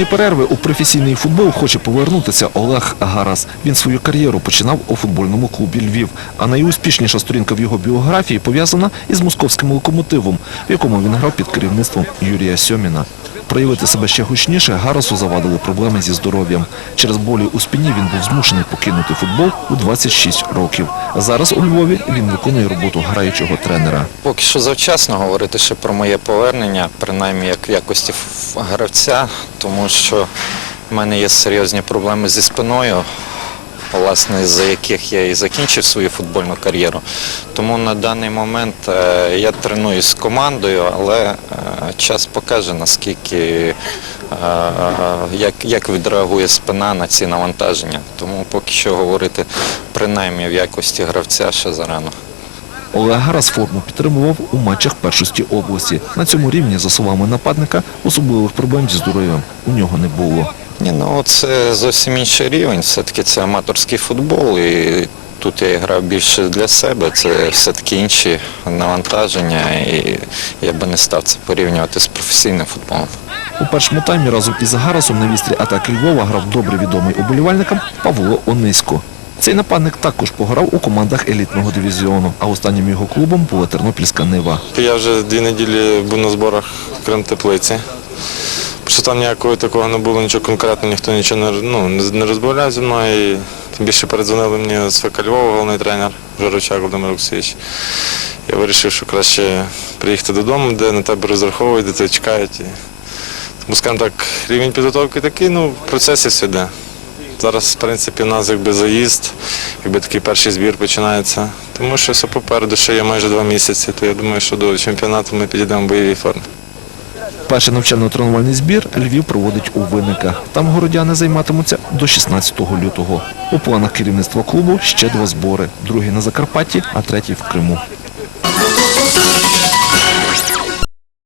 Піврічної перерви у професійний футбол хоче повернутися Олег Гарас. Він свою кар'єру починав у футбольному клубі Львів. А найуспішніша сторінка в його біографії пов'язана із московським локомотивом, в якому він грав під керівництвом Юрія Сьоміна. Проявити себе ще гучніше Гарасу завадили проблеми зі здоров'ям. Через болі у спині він був змушений покинути футбол у 26 років. Зараз у Львові він виконує роботу граючого тренера. Поки що завчасно говорити ще про моє повернення, принаймні як в якості гравця, тому що в мене є серйозні проблеми зі спиною, власне, з яких я і закінчив свою футбольну кар'єру. Тому на даний момент е, я тренуюсь з командою, але е, час покаже, наскільки е, як, як відреагує спина на ці навантаження. Тому поки що говорити принаймні в якості гравця ще зарано. Олег Гарас форму підтримував у матчах першості області. На цьому рівні, за словами нападника, особливих проблем зі здоров'ям у нього не було. Ні, ну це зовсім інший рівень. Все-таки це аматорський футбол, і тут я грав більше для себе. Це все-таки інші навантаження, і я би не став це порівнювати з професійним футболом. У першому таймі разом із Гарасом на вістрі атаки Львова грав добре відомий уболівальникам Павло Онисько. Цей нападник також пограв у командах елітного дивізіону, а останнім його клубом була Тернопільська Нива. Я вже дві неділі був на зборах в Крим теплиці. Що там ніякого такого не було, нічого конкретного, ніхто нічого не, ну, не розмовляв зі мною. І тим більше передзвонили мені з ФК Львова, головний тренер Жорочак Володимир Олексійович. Я вирішив, що краще приїхати додому, де на тебе розраховують, де тебе чекають. І... Тому, скажімо так, рівень підготовки такий, ну, в процесі все йде. Зараз, в принципі, у нас якби заїзд, якби такий перший збір починається. Тому що все попереду ще є майже два місяці, то я думаю, що до чемпіонату ми підійдемо в бойовій формі. Перший навчально-тренувальний збір Львів проводить у Винниках. Там городяни займатимуться до 16 лютого. У планах керівництва клубу ще два збори. Другий на Закарпатті, а третій в Криму.